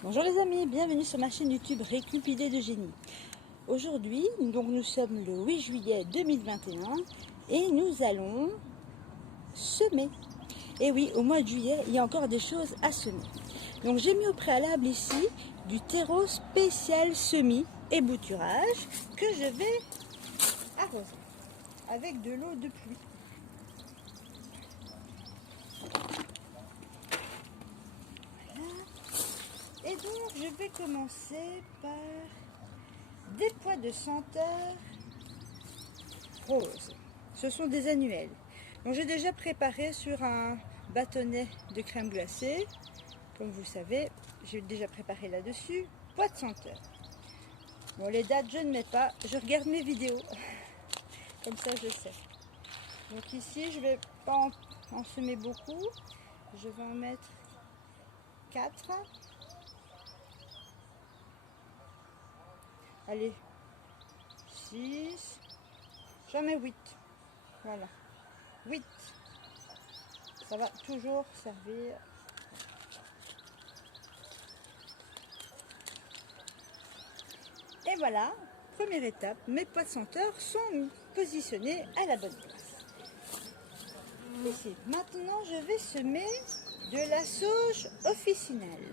Bonjour les amis, bienvenue sur ma chaîne YouTube Récup Idées de Génie. Aujourd'hui, nous sommes le 8 juillet 2021 et nous allons semer. Et oui, au mois de juillet, il y a encore des choses à semer. Donc j'ai mis au préalable ici du terreau spécial semis et bouturage que je vais arroser avec de l'eau de pluie. Et donc, je vais commencer par des pois de senteur rose. Ce sont des annuels. Donc, j'ai déjà préparé sur un bâtonnet de crème glacée. Comme vous savez, j'ai déjà préparé là-dessus pois de senteur. Bon, les dates, je ne mets pas. Je regarde mes vidéos. Comme ça, je sais. Donc ici, je ne vais pas en semer beaucoup. Je vais en mettre 4. Allez, 6, j'en mets 8. Voilà, 8. Ça va toujours servir. Et voilà, première étape, mes pois de senteur sont positionnés à la bonne place. Ici, maintenant je vais semer de la sauge officinale.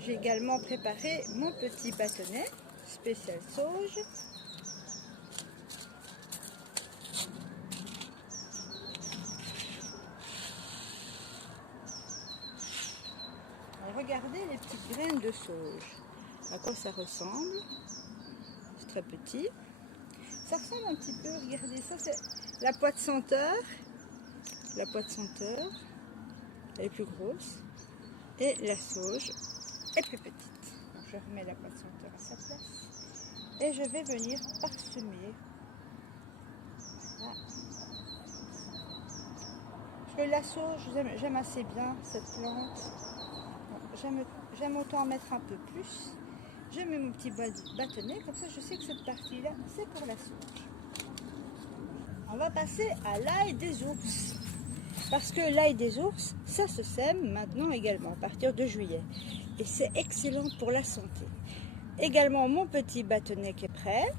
J'ai également préparé mon petit bâtonnet spécial sauge. Regardez les petites graines de sauge. À quoi ça ressemble? C'est très petit. Ça ressemble un petit peu, regardez ça, c'est la pois de senteur. La pois de senteur, elle est plus grosse. Et la sauge est plus petite. Donc je remets la pois de senteur à sa place. Et je vais venir parsemer. Voilà. Parce que la sauge, j'aime assez bien cette plante. J'aime autant en mettre un peu plus. Je mets mon petit bâtonnet, comme ça je sais que cette partie-là, c'est pour la sauge. On va passer à l'ail des ours. Parce que l'ail des ours, ça se sème maintenant également, à partir de juillet. Et c'est excellent pour la santé. Également mon petit bâtonnet qui est prêt.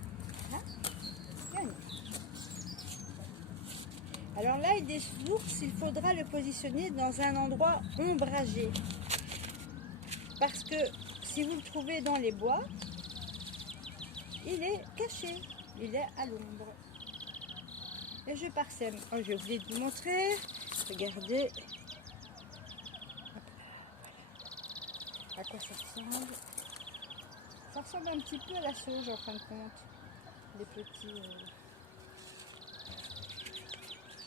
Alors l'ail des ours, il faudra le positionner dans un endroit ombragé. Parce que si vous le trouvez dans les bois, il est caché, il est à l'ombre. Et je parsème. Oh, j'ai oublié de vous montrer. Regardez. À quoi ça ressemble? Ça ressemble un petit peu à la sauge en fin de compte. Les petits.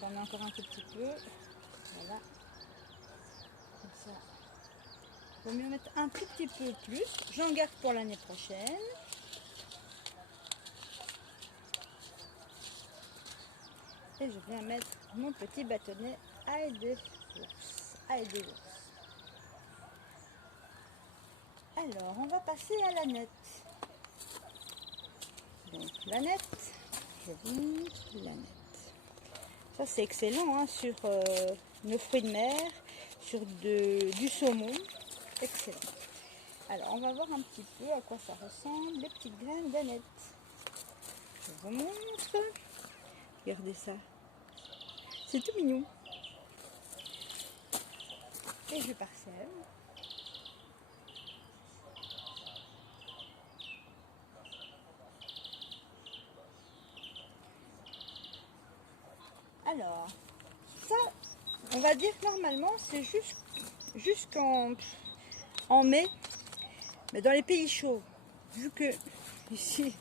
J'en ai encore un tout petit peu. Voilà. Comme ça. Il vaut mieux mettre un tout petit peu plus. J'en garde pour l'année prochaine. Et je viens mettre mon petit bâtonnet ail des ours. Ail des ours. Alors, on va passer à la nette. Donc, la nette, je vous montre la nette. Ça, c'est excellent hein, sur nos fruits de mer, sur du saumon. Excellent. Alors, on va voir un petit peu à quoi ça ressemble, les petites graines d'aneth. Je vous montre. Regardez ça. C'est tout mignon. Et je parsème. Alors, ça, on va dire que normalement, c'est jusqu'en mai. Mais dans les pays chauds, vu que ici,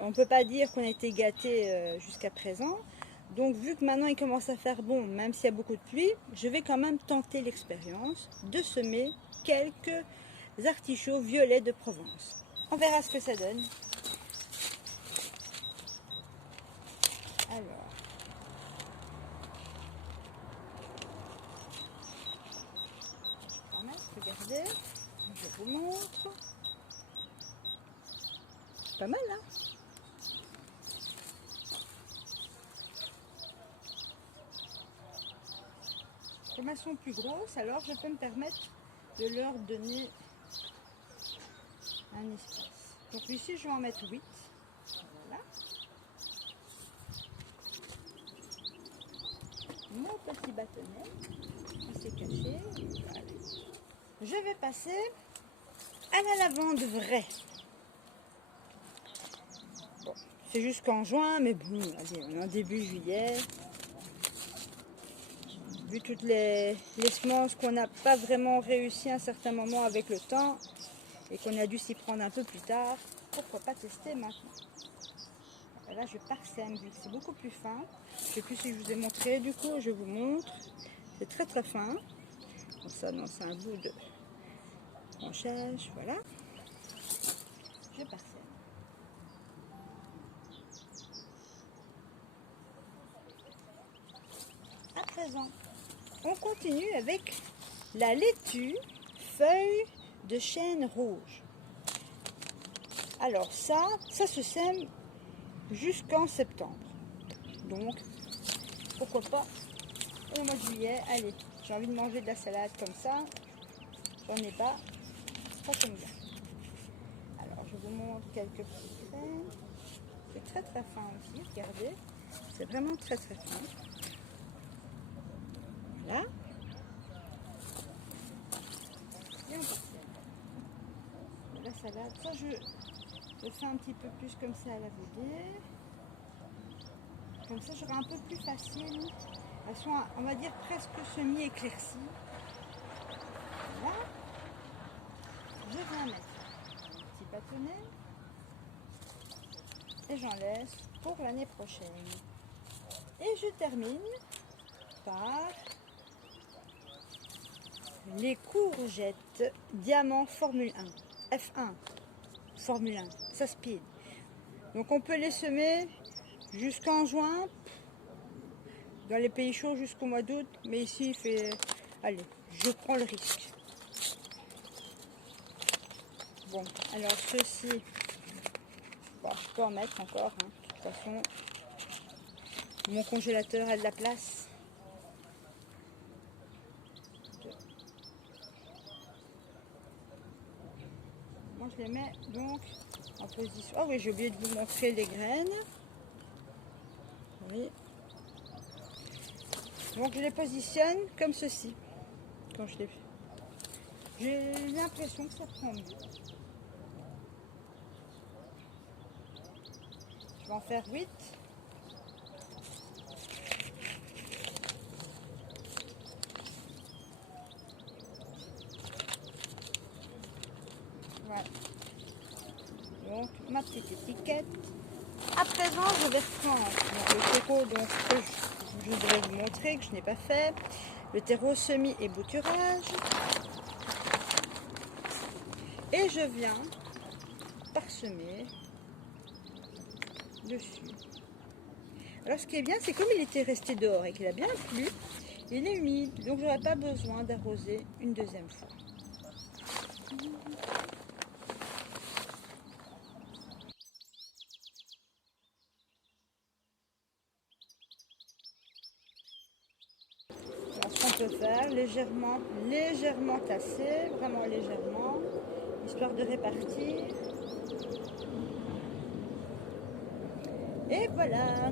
on ne peut pas dire qu'on a été gâté jusqu'à présent. Donc vu que maintenant il commence à faire bon, même s'il y a beaucoup de pluie, je vais quand même tenter l'expérience de semer quelques artichauts violets de Provence. On verra ce que ça donne. Alors, regardez, je vous montre. Pas mal, hein? Comme elles sont plus grosses, alors je peux me permettre de leur donner un espace. Donc ici, je vais en mettre 8. Voilà. Mon petit bâtonnet qui s'est caché. Voilà. Je vais passer à la lavande vraie. Bon, c'est jusqu'en juin, mais bon, allez, on est en début juillet. Vu toutes les semences qu'on n'a pas vraiment réussi à un certain moment avec le temps et qu'on a dû s'y prendre un peu plus tard, pourquoi pas tester maintenant. Et là, je parsème, vu que c'est beaucoup plus fin. Je ne sais plus si je vous ai montré, du coup, je vous montre. C'est très très fin. Bon, ça, non, c'est un bout de branchage, voilà. Je parsème. À présent, on continue avec la laitue feuille de chêne rouge. Alors ça se sème jusqu'en septembre. Donc, pourquoi pas au mois de juillet. Allez, j'ai envie de manger de la salade comme ça. J'en ai pas. Ça tombe bien. Alors, je vous montre quelques petites graines. C'est très très fin aussi, regardez. C'est vraiment très très fin. Voilà. Et on parsème. La salade, ça je fais un petit peu plus comme ça à la volée. Comme ça, j'aurai un peu plus facile. Elles sont, on va dire, presque semi-éclaircies. Voilà. Je viens mettre un petit bâtonnet. Et j'en laisse pour l'année prochaine. Et je termine par les courgettes Diamant Formule 1. F1. Formule 1. Ça speed. Donc on peut les semer jusqu'en juin. Dans les pays chauds jusqu'au mois d'août. Mais ici il fait... Allez, je prends le risque. Bon, alors ceci... Bon, je peux en mettre encore. Hein. De toute façon, mon congélateur a de la place. Moi je les mets donc en position. Ah oui, j'ai oublié de vous montrer les graines. Oui. Donc je les positionne comme ceci. Quand je les fais. J'ai l'impression que ça prend mieux. Je vais en faire 8. Voilà. Donc ma petite étiquette. À présent, je vais reprendre le terreau donc, que je voudrais vous montrer, que je n'ai pas fait. Le terreau semi et bouturage. Et je viens parsemer dessus. Alors ce qui est bien, c'est comme il était resté dehors et qu'il a bien plu, il est humide, donc je n'aurai pas besoin d'arroser une deuxième fois. Alors ce qu'on peut faire, légèrement tasser, vraiment légèrement, histoire de répartir. Et voilà.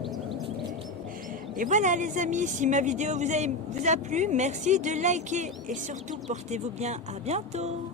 Et voilà les amis, si ma vidéo vous a plu, merci de liker et surtout portez-vous bien. À bientôt.